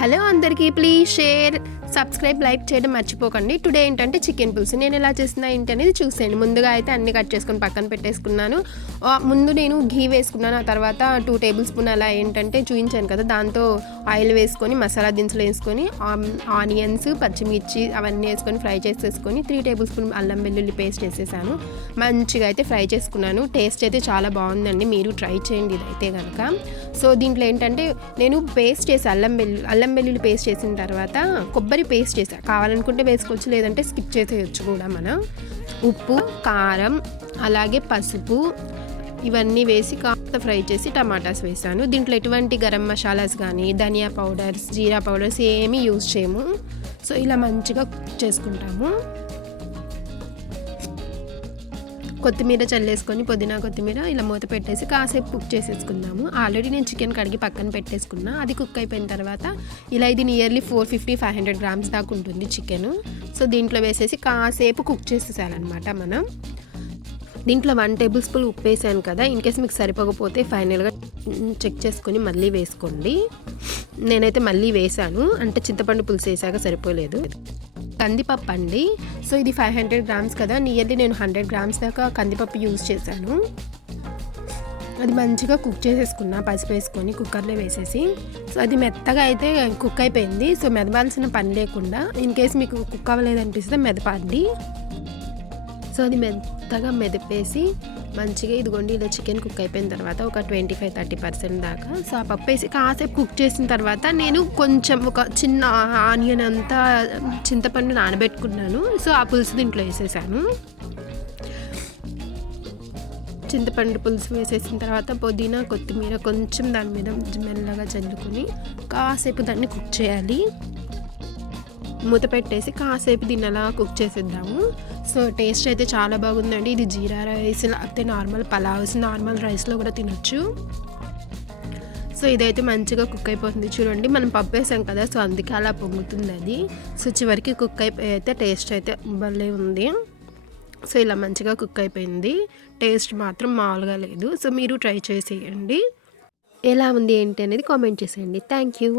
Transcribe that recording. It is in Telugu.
హలో అందరికీ ప్లీజ్ షేర్ సబ్స్క్రైబ్ లైక్ చేయడం మర్చిపోకండి. టుడే ఏంటంటే చికెన్ పులుసు. నేను ఎలా చేస్తున్నా ఏంటి అనేది చూసేయండి. ముందుగా అయితే అన్ని కట్ చేసుకొని పక్కన పెట్టేసుకున్నాను. ముందు నేను ఘీ వేసుకున్నాను. ఆ తర్వాత టూ టేబుల్ స్పూన్ అలా ఏంటంటే చూపించాను కదా దాంతో ఆయిల్ వేసుకొని మసాలా దినుసులు వేసుకొని ఆనియన్స్ పచ్చిమిర్చి అవన్నీ వేసుకొని ఫ్రై చేసేసుకొని త్రీ టేబుల్ స్పూన్ అల్లం వెల్లుల్లి పేస్ట్ వేసేసాను. మంచిగా అయితే ఫ్రై చేసుకున్నాను. టేస్ట్ అయితే చాలా బాగుందండి. మీరు ట్రై చేయండి ఇదైతే కనుక సో దీంట్లో ఏంటంటే నేను పేస్ట్ చేసి అల్లం వెల్లు అల్లం వెల్లుల్లి పేస్ట్ చేసిన తర్వాత కొబ్బరి పేస్ట్ చేసా. కావాలనుకుంటే వేసుకోవచ్చు లేదంటే స్కిప్ చేసేయచ్చు కూడా మనం. ఉప్పు కారం అలాగే పసుపు ఇవన్నీ వేసి కాస్త ఫ్రై చేసి టమాటాస్ వేసాను. దీంట్లో ఎటువంటి గరం మసాలాస్ కానీ ధనియా పౌడర్స్ జీరా పౌడర్స్ ఏమీ యూజ్ చేయము. సో ఇలా మంచిగా కుక్ చేసుకుంటాము. కొత్తిమీర చల్లేసుకొని పుదీనా కొత్తిమీర ఇలా మూత పెట్టేసి కాసేపు కుక్ చేసేసుకుందాము. ఆల్రెడీ నేను చికెన్ కడిగి పక్కన పెట్టేసుకున్నా. అది కుక్ అయిపోయిన తర్వాత ఇలా ఇది nearly four fifty five hundred grams దాకా ఉంటుంది చికెన్. సో దీంట్లో వేసేసి కాసేపు కుక్ చేసేసాలన్నమాట మనం. దీంట్లో వన్ టేబుల్ స్పూన్ ఉప్పు వేసాను కదా ఇన్ కేస్ మీకు సరిపోకపోతే ఫైనల్గా చెక్ చేసుకొని మళ్ళీ వేసుకోండి. నేనైతే మళ్ళీ వేసాను. అంటే చింతపండు పులుసు వేసాక సరిపోలేదు. కందిపప్పు అండి. సో ఇది ఫైవ్ హండ్రెడ్ గ్రామ్స్ కదా. నియర్లీ నేను హండ్రెడ్ గ్రామ్స్ దాకా కందిపప్పు యూజ్ చేశాను. అది మంచిగా కుక్ చేసేసుకున్నా పసుపు వేసుకొని కుక్కర్లో వేసేసి. సో అది మెత్తగా అయితే కుక్ అయిపోయింది. సో మెదపాల్సిన పని లేకుండా ఇన్ కేస్ మీకు కుక్ అవ్వలేదు అనిపిస్తే మెదపండి. సో అది మెత్తగా మెదిపేసి మంచిగా ఇదిగోండి ఇలా చికెన్ కుక్ అయిపోయిన తర్వాత ఒక ట్వంటీ ఫైవ్ థర్టీ పర్సెంట్ దాకా సో ఆ పప్పు వేసి కాసేపు కుక్ చేసిన తర్వాత నేను కొంచెం ఒక చిన్న ఆనియన్ అంతా చింతపండు నానబెట్టుకున్నాను. సో ఆ పులుసు దీంట్లో వేసేసాను. చింతపండు పులుసు వేసేసిన తర్వాత పుదీనా కొత్తిమీర కొంచెం దాని మీద మెల్లగా చల్లుకొని కాసేపు దాన్ని కుక్ చేయాలి. మూత పెట్టేసి కాసేపు దీన్ని అలా కుక్ చేసేద్దాము. సో టేస్ట్ అయితే చాలా బాగుందండి. ఇది జీరా రైస్ లేకపోతే నార్మల్ పలావ్స్ నార్మల్ రైస్లో కూడా తినొచ్చు. సో ఇదైతే మంచిగా కుక్ అయిపోతుంది. చూడండి మనం పప్పు వేసాం కదా సో అందుకే అలా పొంగుతుంది అది. సో చివరికి కుక్ అయిపోయి అయితే టేస్ట్ అయితే భలే ఉంది. సో ఇలా మంచిగా కుక్ అయిపోయింది. టేస్ట్ మాత్రం మామూలుగా లేదు. సో మీరు ట్రై చేసేయండి. ఎలా ఉంది ఏంటి అనేది కామెంట్ చేసేయండి. Thank you.